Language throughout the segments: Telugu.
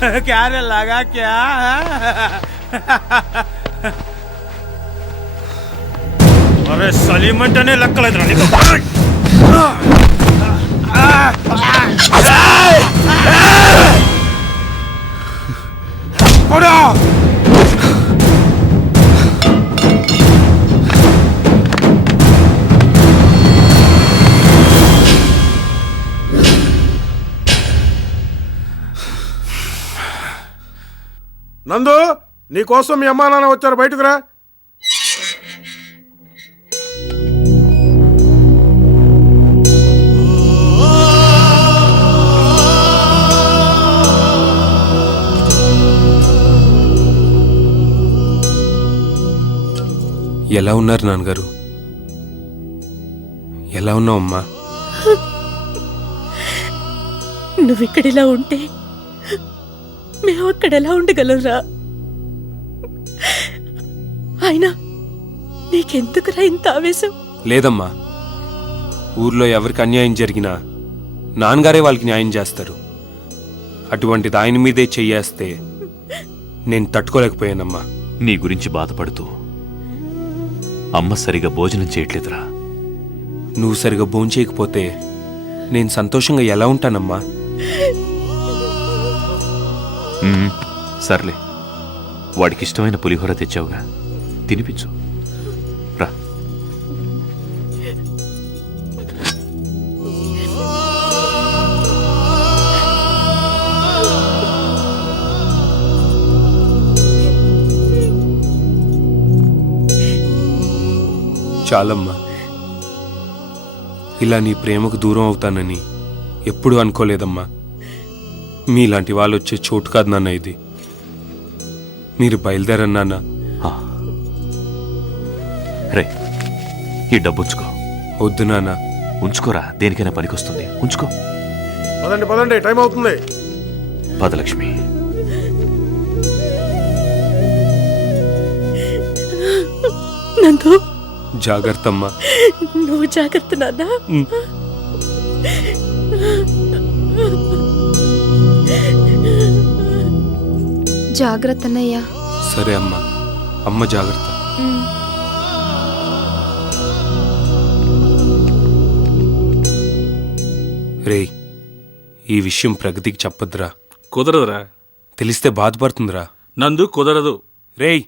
क्या रे लगा क्या? अरे सलीम अंटने लక్కलेదురా నీకు. పోడా నందు, నీకోసం మీ అమ్మా నాన్న వచ్చారు, బయటకు రా. ఎలా ఉన్నారు నాన్నగారు? ఎలా ఉన్నావు అమ్మా? నువ్విక్కడిలా ఉంటే మేము అక్కడ ఎలా ఉండగలరా? అయినా నీకెందుకురా ఇంత ఆవేశం? లేదమ్మా, ఊర్లో ఎవరికి అన్యాయం జరిగినా నాన్నగారే వాళ్ళకి న్యాయం చేస్తారు. అటువంటిది ఆయన మీదే చెయ్యేస్తే నేను తట్టుకోలేకపోయానమ్మా. నీ గురించి బాధపడుతూ అమ్మ సరిగా భోజనం చేయట్లేదురా. నువ్వు సరిగా భోంచేయకపోతే నేను సంతోషంగా ఎలా ఉంటానమ్మా? సర్లే, వాడికి ఇష్టమైన పులిహోర తెచ్చావుగా, తినిపించు రా. చాలమ్మా, ఇలా నీ ప్రేమకు దూరం అవుతానని ఎప్పుడూ అనుకోలేదమ్మా. మీలాంటి వాళ్ళు వచ్చే చోటు కాదు నాన్న ఇది. మీరు బయలుదేరన్నానా? రే, ఈ డబ్బు ఉంచుకో. వద్దు నాన్న. ఉంచుకోరా, దేనికైనా పనికొస్తుంది. ఉంచుకో. పదండి పదండి, టైం అవుతుంది. పదలక్ష్మి, నందు, జాగ్రత్త అమ్మా. నువ్వు జాగ్రత్త నాన్న. జాగ్రత్త అన్నయ్యా. సరే అమ్మా. అమ్మ జాగ్రత్త. రేయ్, ఈ విషయం ప్రగతికి చెప్పద్దురా. కుదరదురా. తెలిస్తే బాధపడుతుందిరా. నందు కుదరదు. రేయ్,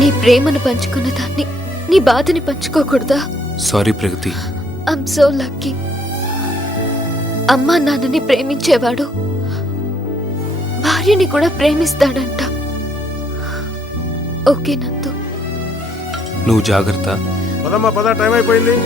నీ ప్రేమను పంచుకున్న దాన్ని నీ బాధని పంచుకోకూడదా? Sorry Pragati. I'm so lucky. అమ్మా నాన్నని ప్రేమించేవాడు భార్యని కూడా ప్రేమిస్తాడంట. ఓకే నందు. నువ్వు జాగ్రత్త. పదమ్మా పద, టైం అయిపోయింది.